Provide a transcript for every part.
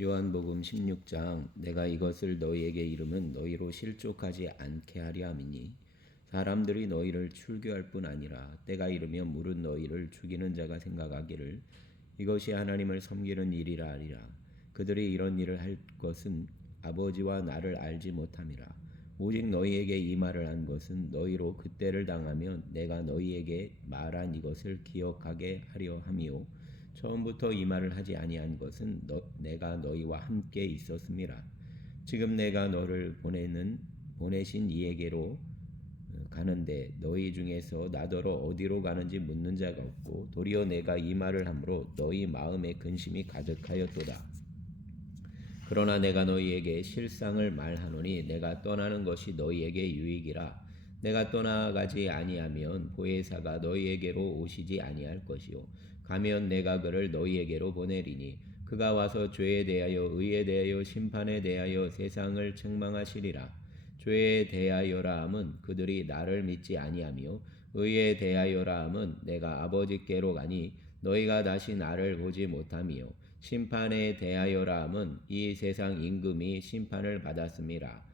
요한복음 16장 내가 이것을 너희에게 이름은 너희로 실족하지 않게 하려 함이니 사람들이 너희를 출교할 뿐 아니라 때가 이르면 물은 너희를 죽이는 자가 생각하기를 이것이 하나님을 섬기는 일이라 하리라. 그들이 이런 일을 할 것은 아버지와 나를 알지 못함이라. 오직 너희에게 이 말을 한 것은 너희로 그때를 당하면 내가 너희에게 말한 이것을 기억하게 하려 함이요 처음부터 이 말을 하지 아니한 것은 너, 내가 너희와 함께 있었음이라. 지금 내가 너를 보내는 보내신 이에게로 어, 가는데 너희 중에서 나더러 어디로 가는지 묻는 자가 없고 도리어 내가 이 말을 함으로 너희 마음에 근심이 가득하였도다. 그러나 내가 너희에게 실상을 말하노니 내가 떠나는 것이 너희에게 유익이라 내가 떠나가지 아니하면 보혜사가 너희에게로 오시지 아니할 것이요. 가면 내가 그를 너희에게로 보내리니 그가 와서 죄에 대하여 의에 대하여 심판에 대하여 세상을 책망하시리라. 죄에 대하여라 함은 그들이 나를 믿지 아니하며 의에 대하여라 함은 내가 아버지께로 가니 너희가 다시 나를 보지 못하며 심판에 대하여라 함은 이 세상 임금이 심판을 받았음이라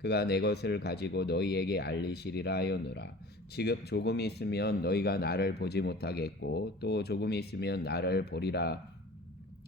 그가 내 것을 가지고 너희에게 알리시리라 하였노라. 지금 조금 있으면 너희가 나를 보지 못하겠고 또 조금 있으면 나를 보리라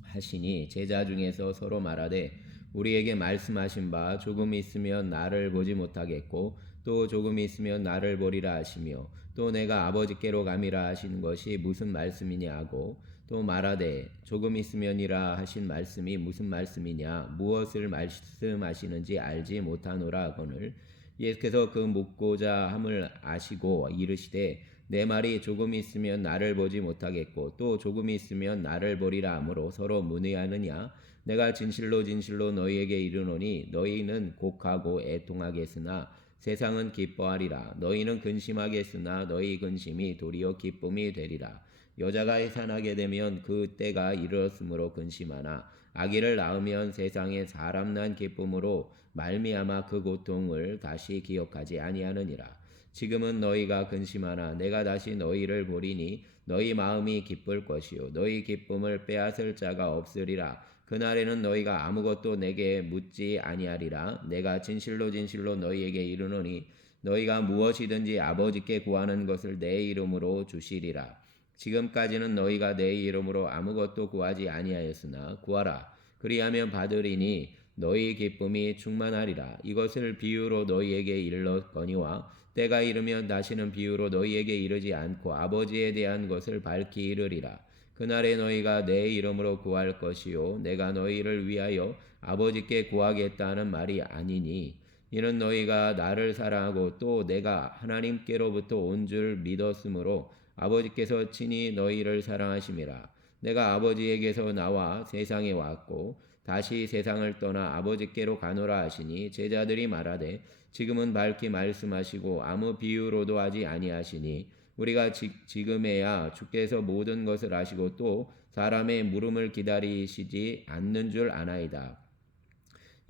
하시니 제자 중에서 서로 말하되 우리에게 말씀하신 바 조금 있으면 나를 보지 못하겠고 또 조금 있으면 나를 보리라 하시며 또 내가 아버지께로 감이라 하신 것이 무슨 말씀이냐 하고 또 말하되 조금 있으면이라 하신 말씀이 무슨 말씀이냐? 무엇을 말씀하시는지 알지 못하노라 하거늘 예수께서 그 묻고자 함을 아시고 이르시되 내 말이 조금 있으면 나를 보지 못하겠고 또 조금 있으면 나를 보리라 하므로 서로 문의하느냐? 내가 진실로 진실로 너희에게 이르노니 너희는 곡하고 애통하겠으나 세상은 기뻐하리라. 너희는 근심하겠으나 너희 근심이 도리어 기쁨이 되리라 여자가 해산하게 되면 그 때가 이르렀으므로 근심하나 아기를 낳으면 세상에 사람 난 기쁨으로 말미암아 그 고통을 다시 기억하지 아니하느니라. 지금은 너희가 근심하나 내가 다시 너희를 보리니 너희 마음이 기쁠 것이요 너희 기쁨을 빼앗을 자가 없으리라. 그날에는 너희가 아무것도 내게 묻지 아니하리라. 내가 진실로 진실로 너희에게 이르노니 너희가 무엇이든지 아버지께 구하는 것을 내 이름으로 주시리라 지금까지는 너희가 내 이름으로 아무것도 구하지 아니하였으나 구하라 그리하면 받으리니 너희 기쁨이 충만하리라. 이것을 비유로 너희에게 일렀거니와 때가 이르면 다시는 비유로 너희에게 이르지 않고 아버지에 대한 것을 밝히 이르리라. 그날에 너희가 내 이름으로 구할 것이요 내가 너희를 위하여 아버지께 구하겠다는 말이 아니니 이는 너희가 나를 사랑하고 또 내가 하나님께로부터 온 줄 믿었으므로 아버지께서 친히 너희를 사랑하심이라. 내가 아버지에게서 나와 세상에 왔고 다시 세상을 떠나 아버지께로 가노라 하시니 제자들이 말하되 지금은 밝히 말씀하시고 아무 비유로도 하지 아니하시니 우리가 지, 지금에야 주께서 모든 것을 아시고 또 사람의 물음을 기다리시지 않는 줄 아나이다.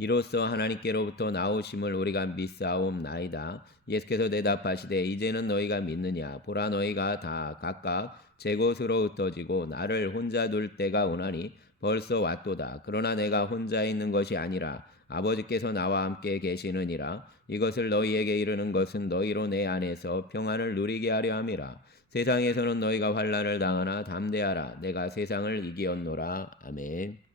이로써 하나님께로부터 나오심을 우리가 믿사옵나이다. 예수께서 대답하시되 이제는 너희가 믿느냐 보라 너희가 다 각각 제 곳으로 흩어지고 나를 혼자 둘 때가 오나니 벌써 왔도다. 그러나 내가 혼자 있는 것이 아니라 아버지께서 나와 함께 계시느니라. 이것을 너희에게 이르는 것은 너희로 내 안에서 평안을 누리게 하려 함이라. 세상에서는 너희가 환란을 당하나 담대하라. 내가 세상을 이기었노라. 아멘.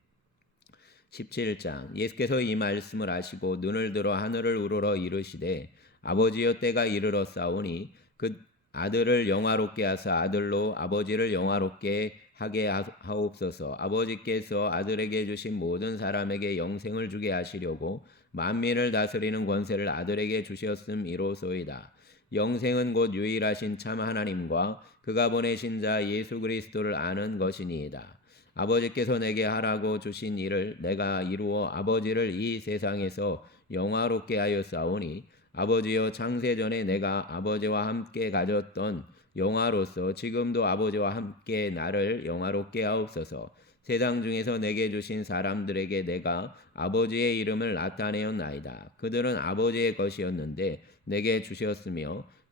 17장 예수께서 이 말씀을 하시고 눈을 들어 하늘을 우러러 이르시되 아버지여 때가 이르렀사오니 그 아들을 영화롭게 하사 아들로 아버지를 영화롭게 하게 하옵소서 아버지께서 아들에게 주신 모든 사람에게 영생을 주게 하시려고 만민을 다스리는 권세를 아들에게 주셨음 이로소이다. 영생은 곧 유일하신 참 하나님과 그가 보내신 자 예수 그리스도를 아는 것이니이다. 아버지께서 내게 하라고 주신 일을 내가 이루어 아버지를 이 세상에서 영화롭게 하였사오니 아버지여 창세 전에 내가 아버지와 함께 가졌던 영화로서 지금도 아버지와 함께 나를 영화롭게 하옵소서. 세상 중에서 내게 주신 사람들에게 내가 아버지의 이름을 나타내었나이다. 그들은 아버지의 것이었는데 내게 주셨으며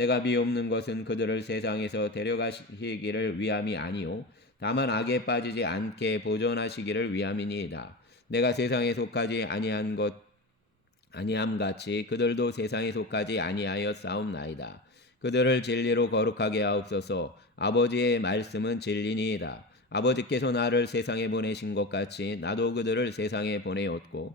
내가 비옵는 것은 그들을 세상에서 데려가시기를 위함이 아니요 다만 악에 빠지지 않게 보존하시기를 위함이니이다. 내가 세상에 속하지 아니한 것 아니함 같이 그들도 세상에 속하지 아니하여 싸움나이다. 그들을 진리로 거룩하게 하옵소서. 아버지의 말씀은 진리니이다. 아버지께서 나를 세상에 보내신 것 같이 나도 그들을 세상에 보내었고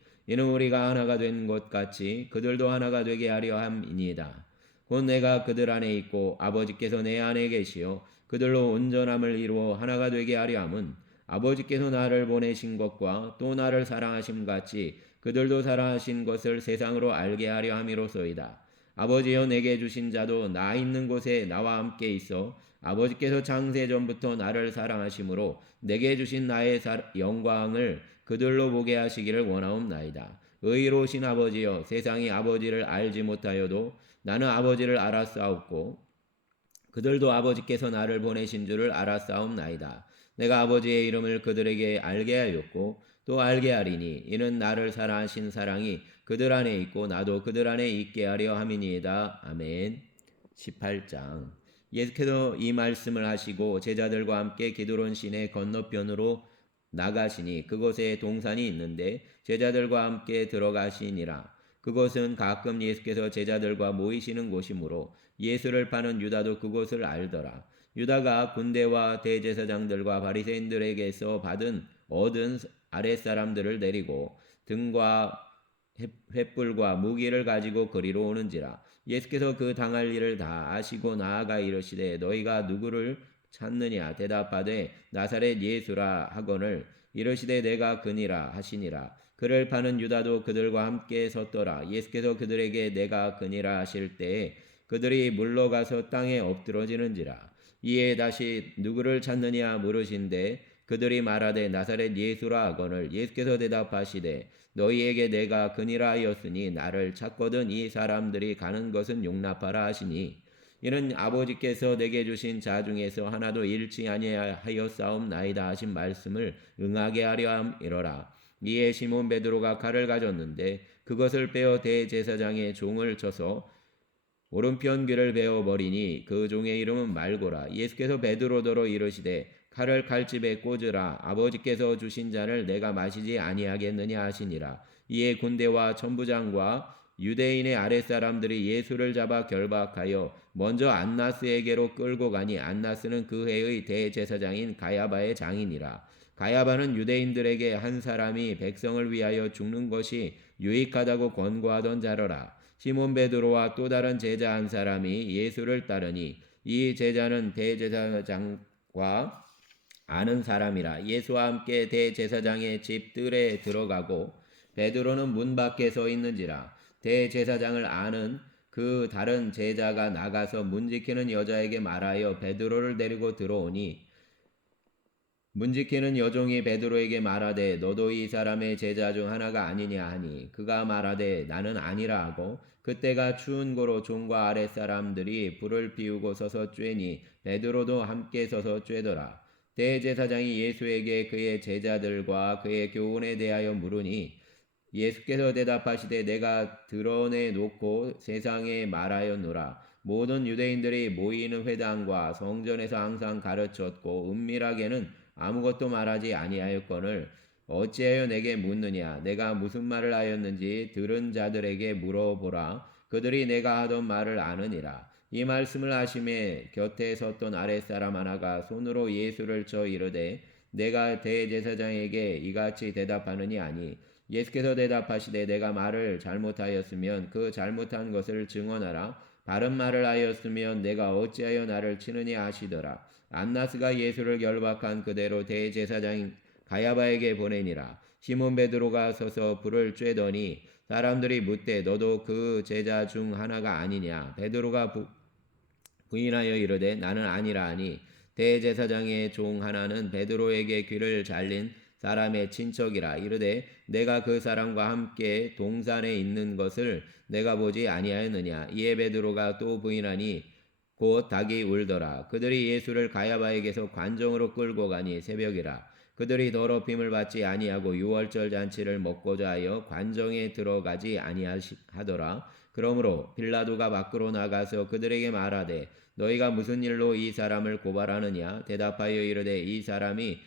이는 우리가 하나가 된 것 같이 그들도 하나가 되게 하려 함이니이다. 곧 내가 그들 안에 있고 아버지께서 내 안에 계시어 그들로 온전함을 이루어 하나가 되게 하려 함은 아버지께서 나를 보내신 것과 또 나를 사랑하심 같이 그들도 사랑하신 것을 세상으로 알게 하려 함이로소이다. 아버지여 내게 주신 자도 나 있는 곳에 나와 함께 있어 아버지께서 창세 전부터 나를 사랑하심으로 내게 주신 나의 영광을 그들로 보게 하시기를 원하옵나이다. 의로우신 아버지여 세상이 아버지를 알지 못하여도 나는 아버지를 알았사옵고 그들도 아버지께서 나를 보내신 줄을 알았사옵나이다. 내가 아버지의 이름을 그들에게 알게 하였고 또 알게 하리니 이는 나를 사랑하신 사랑이 그들 안에 있고 나도 그들 안에 있게 하려 함이니이다. 아멘. 18장 예수께서 이 말씀을 하시고 제자들과 함께 기도론 시내 건너편으로 나가시니 그곳에 동산이 있는데 제자들과 함께 들어가시니라. 그곳은 가끔 예수께서 제자들과 모이시는 곳이므로 예수를 파는 유다도 그곳을 알더라. 유다가 군대와 대제사장들과 바리새인들에게서 받은 얻은 아랫사람들을 내리고 등과 횃불과 무기를 가지고 거리로 오는지라 예수께서 그 당할 일을 다 아시고 나아가 이르시되 너희가 누구를 찾느냐? 대답하되 나사렛 예수라 하거늘 이르시되 내가 그니라 하시니라. 그를 파는 유다도 그들과 함께 섰더라. 예수께서 그들에게 내가 그니라 하실 때에 그들이 물러가서 땅에 엎드러지는지라. 이에 다시 누구를 찾느냐 물으신데 그들이 말하되 나사렛 예수라 하거늘 예수께서 대답하시되 너희에게 내가 그니라 하였으니 나를 찾거든 이 사람들이 가는 것은 용납하라 하시니 이는 아버지께서 내게 주신 자 중에서 하나도 잃지 아니하였사옵나이다 하신 말씀을 응하게 하려 함이러라. 이에 시몬 베드로가 칼을 가졌는데 그것을 빼어 대제사장의 종을 쳐서 오른편 귀를 베어 버리니 그 종의 이름은 말고라. 예수께서 베드로더러 이르시되 칼을 칼집에 꽂으라. 아버지께서 주신 잔을 내가 마시지 아니하겠느냐 하시니라. 이에 군대와 천부장과 유대인의 아랫사람들이 예수를 잡아 결박하여 먼저 안나스에게로 끌고 가니 안나스는 그 해의 대제사장인 가야바의 장인이라. 가야바는 유대인들에게 한 사람이 백성을 위하여 죽는 것이 유익하다고 권고하던 자러라. 시몬 베드로와 또 다른 제자 한 사람이 예수를 따르니 이 제자는 대제사장과 아는 사람이라 예수와 함께 대제사장의 집 뜰에 들어가고 베드로는 문 밖에 서 있는지라 대제사장을 아는 그 다른 제자가 나가서 문 지키는 여자에게 말하여 베드로를 데리고 들어오니 문 지키는 여종이 베드로에게 말하되 너도 이 사람의 제자 중 하나가 아니냐 하니 그가 말하되 나는 아니라 하고 그때가 추운 고로 종과 아랫 사람들이 불을 피우고 서서 쬐니 베드로도 함께 서서 쬐더라 대제사장이 예수에게 그의 제자들과 그의 교훈에 대하여 물으니 예수께서 대답하시되 내가 드러내 놓고 세상에 말하였노라. 모든 유대인들이 모이는 회당과 성전에서 항상 가르쳤고 은밀하게는 아무것도 말하지 아니하였거늘 어찌하여 내게 묻느냐? 내가 무슨 말을 하였는지 들은 자들에게 물어보라. 그들이 내가 하던 말을 아느니라 이 말씀을 하심에 곁에 섰던 아랫사람 하나가 손으로 예수를 쳐 이르되 내가 대제사장에게 이같이 대답하느니 아니 예수께서 대답하시되 내가 말을 잘못하였으면 그 잘못한 것을 증언하라. 바른 말을 하였으면 내가 어찌하여 나를 치느냐 하시더라. 안나스가 예수를 결박한 그대로 대제사장 가야바에게 보내니라. 시몬 베드로가 서서 불을 쬐더니 사람들이 묻되 너도 그 제자 중 하나가 아니냐. 베드로가 부, 부인하여 이르되 나는 아니라 하니 대제사장의 종 하나는 베드로에게 귀를 잘린 사람의 친척이라. 이르되 내가 그 사람과 함께 동산에 있는 것을 내가 보지 아니하였느냐? 이에 베드로가 또 부인하니 곧 닭이 울더라. 그들이 예수를 가야바에게서 관정으로 끌고 가니 새벽이라. 그들이 더럽힘을 받지 아니하고 유월절 잔치를 먹고자 하여 관정에 들어가지 아니하더라. 그러므로 빌라도가 밖으로 나가서 그들에게 말하되 너희가 무슨 일로 이 사람을 고발하느냐 대답하여 이르되 이 사람이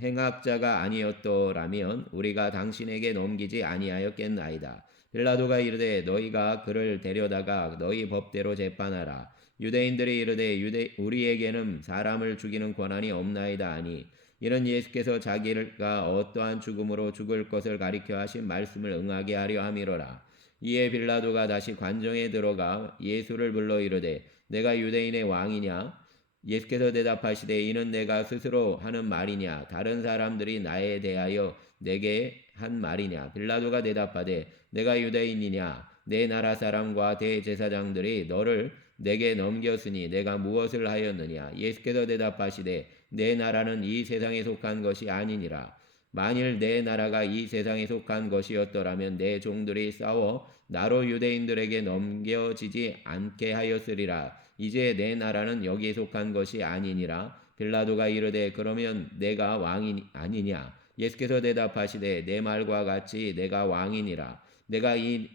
행악자가 아니었더라면 우리가 당신에게 넘기지 아니하였겠나이다. 빌라도가 이르되 너희가 그를 데려다가 너희 법대로 재판하라. 유대인들이 이르되 유대 우리에게는 사람을 죽이는 권한이 없나이다 하니 이는 예수께서 자기가 어떠한 죽음으로 죽을 것을 가리켜 하신 말씀을 응하게 하려 함이로라. 이에 빌라도가 다시 관정에 들어가 예수를 불러 이르되 내가 유대인의 왕이냐? 예수께서 대답하시되 이는 내가 스스로 하는 말이냐? 다른 사람들이 나에 대하여 내게 한 말이냐? 빌라도가 대답하되 내가 유대인이냐? 내 나라 사람과 대제사장들이 너를 내게 넘겼으니 내가 무엇을 하였느냐? 예수께서 대답하시되 내 나라는 이 세상에 속한 것이 아니니라 만일 내 나라가 이 세상에 속한 것이었더라면 내 종들이 싸워 나로 유대인들에게 넘겨지지 않게 하였으리라. 이제 내 나라는 여기에 속한 것이 아니니라. 빌라도가 이르되 그러면 내가 왕이 아니냐? 예수께서 대답하시되 내 말과 같이 내가 왕이니라. 내가 이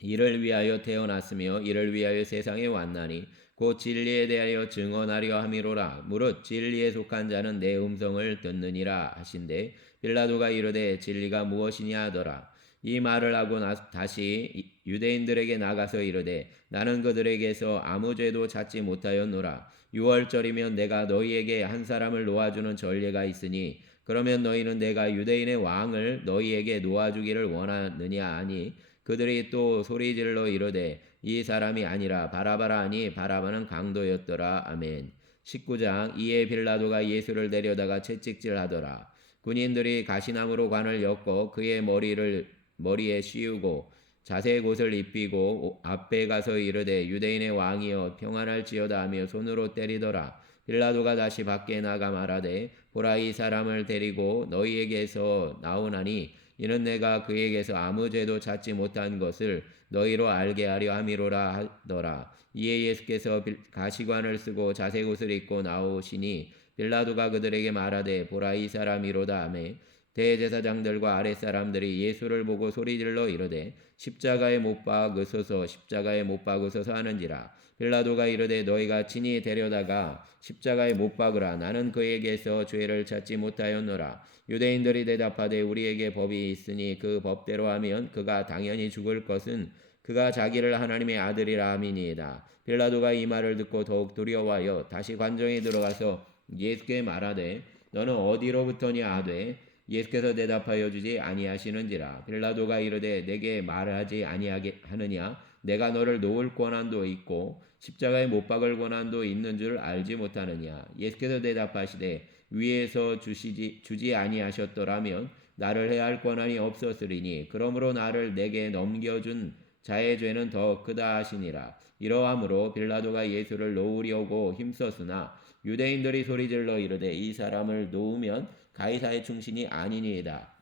이를 위하여 태어났으며 이를 위하여 세상에 왔나니 곧 진리에 대하여 증언하려 함이로라. 무릇 진리에 속한 자는 내 음성을 듣느니라 하신대. 빌라도가 이르되 진리가 무엇이냐 하더라. 이 말을 하고 나, 다시 유대인들에게 나가서 이르되 나는 그들에게서 아무 죄도 찾지 못하였노라. 유월절이면 내가 너희에게 한 사람을 놓아주는 전례가 있으니 그러면 너희는 내가 유대인의 왕을 너희에게 놓아주기를 원하느냐 하니 그들이 또 소리질러 이르되 이 사람이 아니라 바라바라 하니 바라바는 강도였더라. 아멘. 19장 이에 빌라도가 예수를 데려다가 채찍질하더라. 군인들이 가시나무로 관을 엮고 그의 머리를 머리에 씌우고 자세 곳을 입히고 앞에 가서 이르되 유대인의 왕이여 평안할지어다 하며 손으로 때리더라. 빌라도가 다시 밖에 나가 말하되 보라 이 사람을 데리고 너희에게서 나오나니 이는 내가 그에게서 아무 죄도 찾지 못한 것을 너희로 알게 하려 함이로라 하더라. 이에 예수께서 가시관을 쓰고 자색 옷을 입고 나오시니 빌라도가 그들에게 말하되 보라 이 사람이로다 하매 대제사장들과 아랫사람들이 예수를 보고 소리질러 이르되 십자가에 못 박으소서 십자가에 못 박으소서 하는지라. 빌라도가 이르되 너희가 친히 데려다가 십자가에 못 박으라. 나는 그에게서 죄를 찾지 못하였노라. 유대인들이 대답하되 우리에게 법이 있으니 그 법대로 하면 그가 당연히 죽을 것은 그가 자기를 하나님의 아들이라 함이니이다. 빌라도가 이 말을 듣고 더욱 두려워하여 다시 관정에 들어가서 예수께 말하되 너는 어디로부터냐 하되 예수께서 대답하여 주지 아니하시는지라. 빌라도가 이르되 내게 말하지 아니하게 하느냐? 내가 너를 놓을 권한도 있고 십자가에 못 박을 권한도 있는 줄 알지 못하느냐? 예수께서 대답하시되 위에서 주시지 주지 아니하셨더라면 나를 해할 권한이 없었으리니 그러므로 나를 내게 넘겨준 자의 죄는 더 크다 하시니라. 이러함으로 빌라도가 예수를 놓으려고 힘썼으나 유대인들이 소리질러 이르되 이 사람을 놓으면 가이사의 충신이 아니니이다.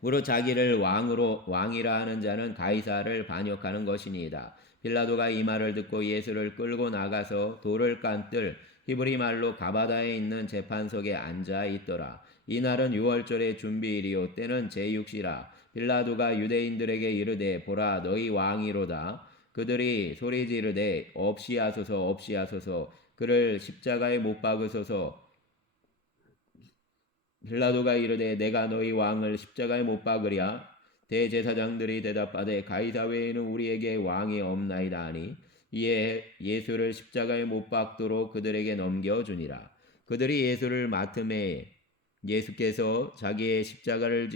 무릇 자기를 왕으로 왕이라 하는 자는 가이사를 반역하는 것이니이다. 빌라도가 이 말을 듣고 예수를 끌고 나가서 돌을 깐뜰 히브리 말로 가바다에 있는 재판석에 앉아 있더라. 이날은 유월절의 준비일이요 때는 제6시라. 빌라도가 유대인들에게 이르되 보라 너희 왕이로다. 그들이 소리 지르되 없이 하소서 없이 하소서 그를 십자가에 못 박으소서 빌라도가 이르되 내가 너희 왕을 십자가에 못 박으랴. 대제사장들이 대답하되 가이사 외에는 우리에게 왕이 없나이다 하니 이에 예수를 십자가에 못 박도록 그들에게 넘겨 주니라. 그들이 예수를 맡음에 예수께서 자기의 십자가를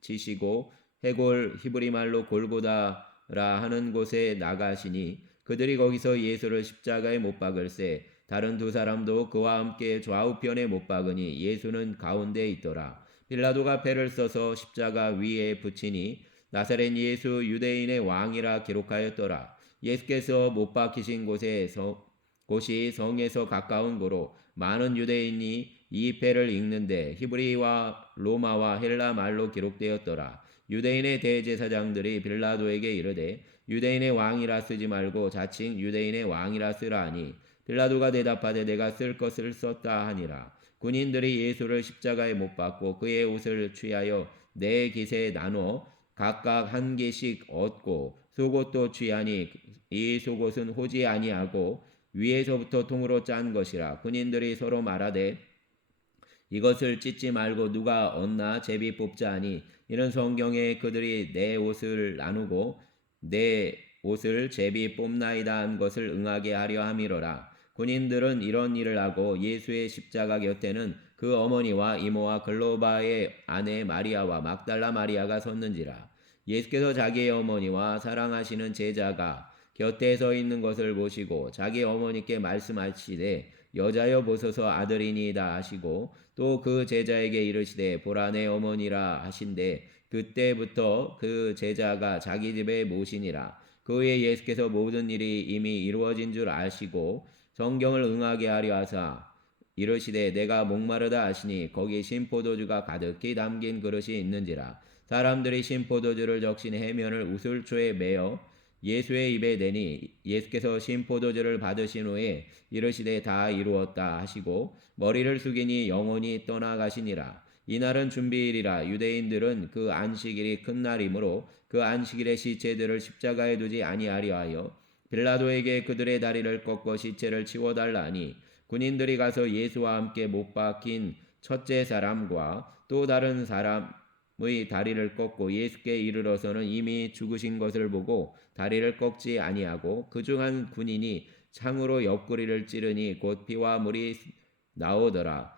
지시고 해골 히브리 말로 골고다라 하는 곳에 나가시니 그들이 거기서 예수를 십자가에 못 박을세 다른 두 사람도 그와 함께 좌우편에 못 박으니 예수는 가운데 있더라. 빌라도가 배를 써서 십자가 위에 붙이니 나사렛 예수 유대인의 왕이라 기록하였더라. 예수께서 못 박히신 곳에 서, 곳이 성에서 가까운 고로 많은 유대인이 이 배를 읽는데 히브리와 로마와 헬라 말로 기록되었더라. 유대인의 대제사장들이 빌라도에게 이르되 유대인의 왕이라 쓰지 말고 자칭 유대인의 왕이라 쓰라 하니 빌라도가 대답하되 내가 쓸 것을 썼다 하니라. 군인들이 예수를 십자가에 못 박고 그의 옷을 취하여 네 깃에 나눠 각각 한 개씩 얻고 속옷도 취하니 이 속옷은 호지 아니하고 위에서부터 통으로 짠 것이라 군인들이 서로 말하되 이것을 찢지 말고 누가 얻나 제비 뽑자 하니 이런 성경에 그들이 내 옷을 나누고 내 옷을 제비 뽑나이다 한 것을 응하게 하려 함이로라 군인들은 이런 일을 하고 예수의 십자가 곁에는 그 어머니와 이모와 글로바의 아내 마리아와 막달라 마리아가 섰는지라. 예수께서 자기의 어머니와 사랑하시는 제자가 곁에 서 있는 것을 보시고 자기 어머니께 말씀하시되 여자여 보소서 아들이니이다 하시고 또 그 제자에게 이르시되 보라 내 어머니라 하신데 그때부터 그 제자가 자기 집에 모시니라. 그 후에 예수께서 모든 일이 이미 이루어진 줄 아시고 성경을 응하게 하려 하사 이르시되 내가 목마르다 하시니 거기 신포도주가 가득히 담긴 그릇이 있는지라. 사람들이 신포도주를 적신 해면을 우슬초에 매어 예수의 입에 대니 예수께서 신포도주를 받으신 후에 이르시되 다 이루었다 하시고 머리를 숙이니 영원히 떠나가시니라. 이날은 준비일이라 유대인들은 그 안식일이 큰 날이므로 그 안식일의 시체들을 십자가에 두지 아니하려 하여 빌라도에게 그들의 다리를 꺾어 시체를 치워달라니 군인들이 가서 예수와 함께 못 박힌 첫째 사람과 또 다른 사람의 다리를 꺾고 예수께 이르러서는 이미 죽으신 것을 보고 다리를 꺾지 아니하고 그중 한 군인이 창으로 옆구리를 찌르니 곧 피와 물이 나오더라.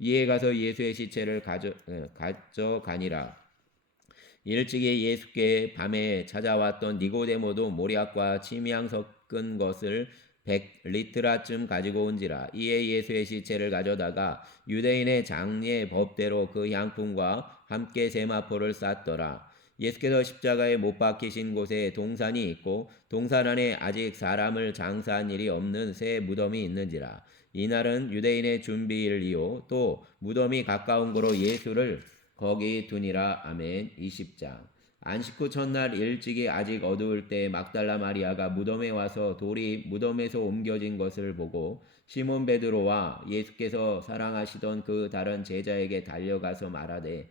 이에 가서 예수의 시체를 가져, 가져가니라. 일찍이 예수께 밤에 찾아왔던 니고데모도 모략과 침향 섞은 것을 백 리트라쯤 가지고 온지라 이에 예수의 시체를 가져다가 유대인의 장례 법대로 그 향품과 함께 세마포를 쌌더라 예수께서 십자가에 못 박히신 곳에 동산이 있고 동산 안에 아직 사람을 장사한 일이 없는 새 무덤이 있는지라. 이날은 유대인의 준비일이요. 또 무덤이 가까운 거로 예수를 거기 두니라. 아멘. 20장. 안식 후 첫날 일찍이 아직 어두울 때 막달라 마리아가 무덤에 와서 돌이 무덤에서 옮겨진 것을 보고 시몬 베드로와 예수께서 사랑하시던 그 다른 제자에게 달려가서 말하되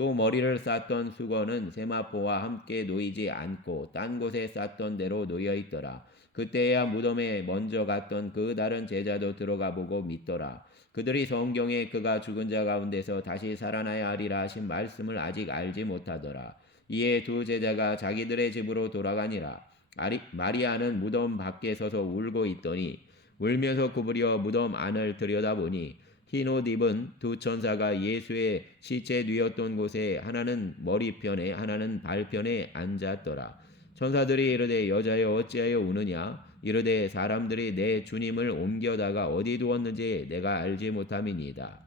또 머리를 쌌던 수건은 세마포와 함께 놓이지 않고 딴 곳에 쌌던 대로 놓여 있더라. 그때야 무덤에 먼저 갔던 그 다른 제자도 들어가 보고 믿더라. 그들이 성경에 그가 죽은 자 가운데서 다시 살아나야 하리라 하신 말씀을 아직 알지 못하더라. 이에 두 제자가 자기들의 집으로 돌아가니라. 아리, 마리아는 무덤 밖에 서서 울고 있더니 울면서 구부려 무덤 안을 들여다보니 흰 옷 입은 두 천사가 예수의 시체 뉘었던 곳에 하나는 머리편에 하나는 발편에 앉았더라. 천사들이 이르되 여자여 어찌하여 우느냐 이르되 사람들이 내 주님을 옮겨다가 어디 두었는지 내가 알지 못함이니이다.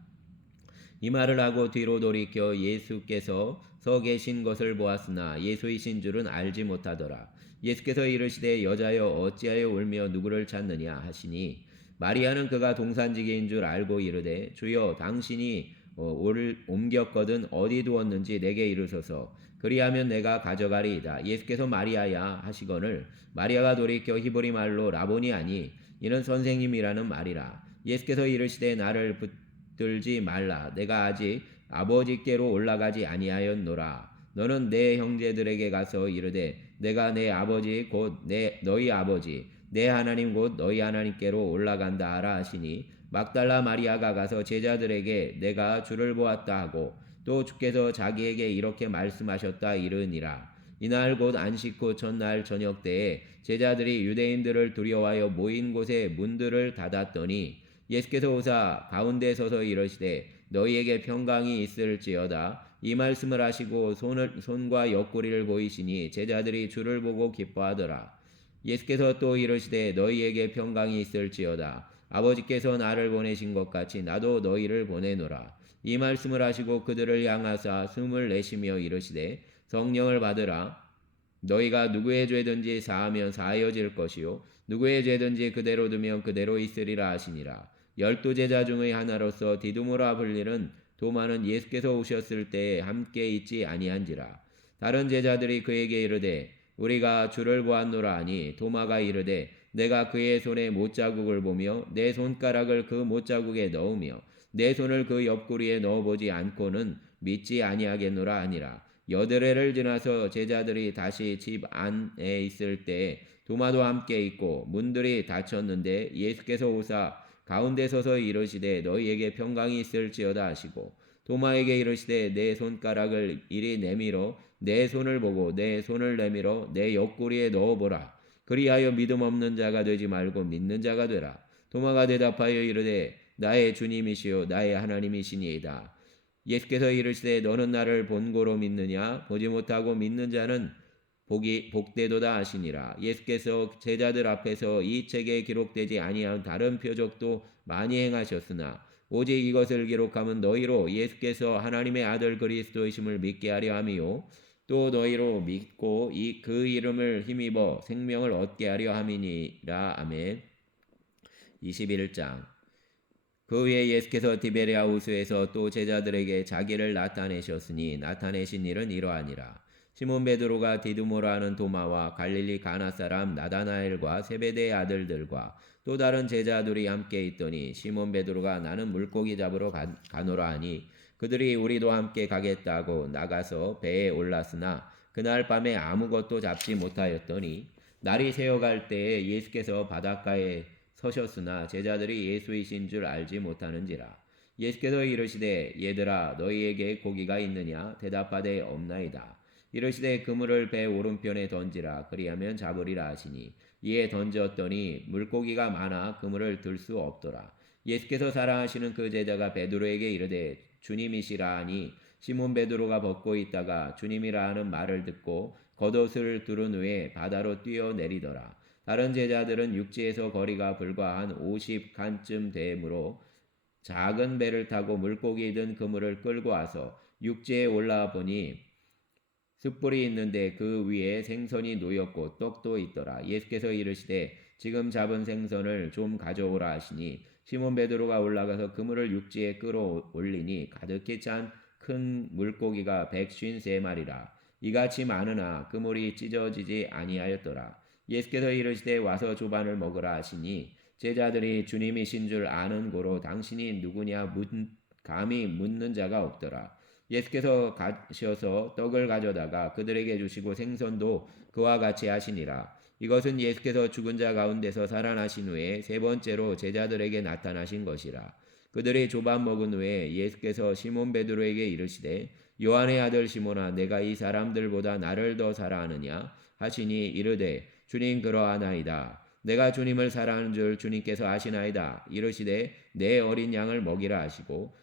이 말을 하고 뒤로 돌이켜 예수께서 서 계신 것을 보았으나 예수이신 줄은 알지 못하더라. 예수께서 이르시되 여자여 어찌하여 울며 누구를 찾느냐 하시니 마리아는 그가 동산지기인 줄 알고 이르되 주여 당신이 어, 올 옮겼거든 어디 두었는지 내게 이르소서 그리하면 내가 가져가리이다. 예수께서 마리아야 하시거늘 마리아가 돌이켜 히브리 말로 라보니 아니 이는 선생님이라는 말이라. 예수께서 이르시되 나를 붙들지 말라. 내가 아직 아버지께로 올라가지 아니하였노라. 너는 내 형제들에게 가서 이르되 내가 내 아버지 곧 내 너희 아버지 내 하나님 곧 너희 하나님께로 올라간다 하라 하시니 막달라 마리아가 가서 제자들에게 내가 주를 보았다 하고 또 주께서 자기에게 이렇게 말씀하셨다 이르니라. 이날 곧 안식 후 첫날 저녁 때에 제자들이 유대인들을 두려워하여 모인 곳에 문들을 닫았더니 예수께서 오사 가운데 서서 이르시되 너희에게 평강이 있을지어다. 이 말씀을 하시고 손을 손과 옆구리를 보이시니 제자들이 주를 보고 기뻐하더라 예수께서 또 이르시되 너희에게 평강이 있을지어다. 아버지께서 나를 보내신 것 같이 나도 너희를 보내노라. 이 말씀을 하시고 그들을 향하사 숨을 내쉬며 이르시되 성령을 받으라. 너희가 누구의 죄든지 사하면 사하여질 것이요 누구의 죄든지 그대로 두면 그대로 있으리라 하시니라. 열두 제자 중의 하나로서 디두모라 불리는 도마는 예수께서 오셨을 때에 함께 있지 아니한지라. 다른 제자들이 그에게 이르되 우리가 주를 보았노라 하니 도마가 이르되 내가 그의 손에 못자국을 보며 내 손가락을 그 못자국에 넣으며 내 손을 그 옆구리에 넣어보지 않고는 믿지 아니하겠노라 하니라. 여드레를 지나서 제자들이 다시 집 안에 있을 때 도마도 함께 있고 문들이 닫혔는데 예수께서 오사 가운데 서서 이르시되 너희에게 평강이 있을지어다 하시고 도마에게 이르시되 내 손가락을 이리 내밀어 내 손을 보고 내 손을 내밀어 내 옆구리에 넣어보라. 그리하여 믿음 없는 자가 되지 말고 믿는 자가 되라. 도마가 대답하여 이르되 나의 주님이시요 나의 하나님이시니이다. 예수께서 이르시되 너는 나를 본고로 믿느냐? 보지 못하고 믿는 자는 복이 복되도다 하시니라. 예수께서 제자들 앞에서 이 책에 기록되지 아니한 다른 표적도 많이 행하셨으나 오직 이것을 기록하면 너희로 예수께서 하나님의 아들 그리스도이심을 믿게 하려 함이요. 또 너희로 믿고 이 그 이름을 힘입어 생명을 얻게 하려 함이니라. 아멘. 21장. 그 후에 예수께서 디베리아 호수에서 또 제자들에게 자기를 나타내셨으니 나타내신 일은 이러하니라. 시몬 베드로가 디두모라 하는 도마와 갈릴리 가나 사람 나다나엘과 세베대의 아들들과 또 다른 제자들이 함께 있더니 시몬 베드로가 나는 물고기 잡으러 가, 가노라 하니 그들이 우리도 함께 가겠다고 나가서 배에 올랐으나 그날 밤에 아무것도 잡지 못하였더니 날이 새어갈 때에 예수께서 바닷가에 서셨으나 제자들이 예수이신 줄 알지 못하는지라. 예수께서 이르시되 얘들아 너희에게 고기가 있느냐? 대답하되 없나이다. 이르시되 그물을 배 오른편에 던지라. 그리하면 잡으리라 하시니 이에 던졌더니 물고기가 많아 그물을 들 수 없더라. 예수께서 사랑하시는 그 제자가 베드로에게 이르되 주님이시라 하니 시몬 베드로가 벗고 있다가 주님이라 하는 말을 듣고 겉옷을 두른 후에 바다로 뛰어내리더라. 다른 제자들은 육지에서 거리가 불과 한 50칸쯤 되므로 작은 배를 타고 물고기 든 그물을 끌고 와서 육지에 올라와 보니 숯불이 있는데 그 위에 생선이 놓였고 떡도 있더라. 예수께서 이르시되 지금 잡은 생선을 좀 가져오라 하시니 시몬 베드로가 올라가서 그물을 육지에 끌어올리니 가득히 찬 큰 물고기가 백쉰 세 마리라. 이같이 많으나 그물이 찢어지지 아니하였더라. 예수께서 이르시되 와서 조반을 먹으라 하시니 제자들이 주님이신 줄 아는 고로 당신이 누구냐 묻, 감히 묻는 자가 없더라. 예수께서 가셔서 떡을 가져다가 그들에게 주시고 생선도 그와 같이 하시니라. 이것은 예수께서 죽은 자 가운데서 살아나신 후에 세 번째로 제자들에게 나타나신 것이라. 그들이 조반 먹은 후에 예수께서 시몬 베드로에게 이르시되 요한의 아들 시몬아 내가 이 사람들보다 나를 더 사랑하느냐 하시니 이르되 주님 그러하나이다. 내가 주님을 사랑하는 줄 주님께서 아시나이다. 이르시되 내 어린 양을 먹이라 하시고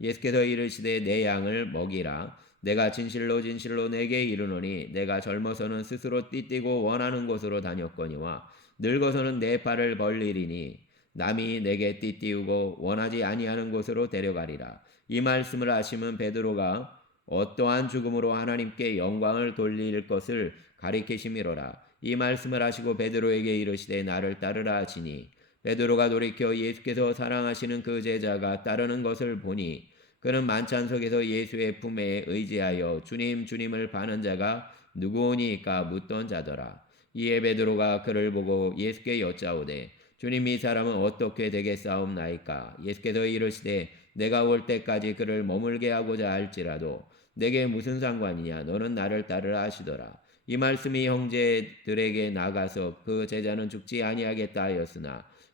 예수께서 이르시되 내 양을 먹이라 내가 진실로 진실로 내게 이르노니 내가 젊어서는 스스로 띠띠고 원하는 곳으로 다녔거니와 늙어서는 내 팔을 벌리리니 남이 내게 띠띠우고 원하지 아니하는 곳으로 데려가리라 이 말씀을 하시면 베드로가 어떠한 죽음으로 하나님께 영광을 돌릴 것을 가리키심이로라. 이 말씀을 하시고 베드로에게 이르시되 나를 따르라 하시니 베드로가 돌이켜 예수께서 사랑하시는 그 제자가 따르는 것을 보니 그는 만찬 속에서 예수의 품에 의지하여 주님 주님을 바는 자가 누구오니까 묻던 자더라. 이에 베드로가 그를 보고 예수께 여짜오되 주님 이 사람은 어떻게 되겠사옵나이까 예수께서 이르시되 내가 올 때까지 그를 머물게 하고자 할지라도 내게 무슨 상관이냐 너는 나를 따르라 하시더라. 이 말씀이 형제들에게 나가서 그 제자는 죽지 아니하겠다 하였으나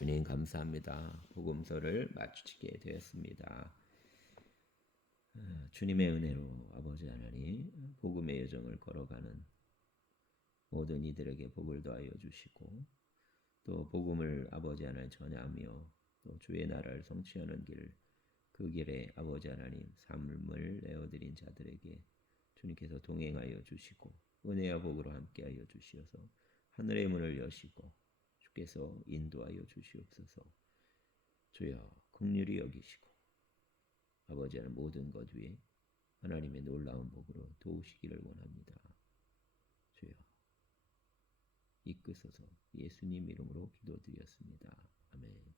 주님 감사합니다. 복음서를 마치게 되었습니다. 아, 주님의 은혜로 아버지 하나님 복음의 여정을 걸어가는 모든 이들에게 복을 더하여 주시고 또 복음을 아버지 하나님 전하며 또 주의 나라를 성취하는 길, 그 길에 아버지 하나님 삶을 내어드린 자들에게 주님께서 동행하여 주시고 은혜와 복으로 함께하여 주시어서 하늘의 문을 여시고 주께서 인도하여 주시옵소서. 주여 긍휼히 여기시고 아버지 하나님 모든 것 위에 하나님의 놀라운 복으로 도우시기를 원합니다. 주여 이끄소서 예수님 이름으로 기도드렸습니다. 아멘.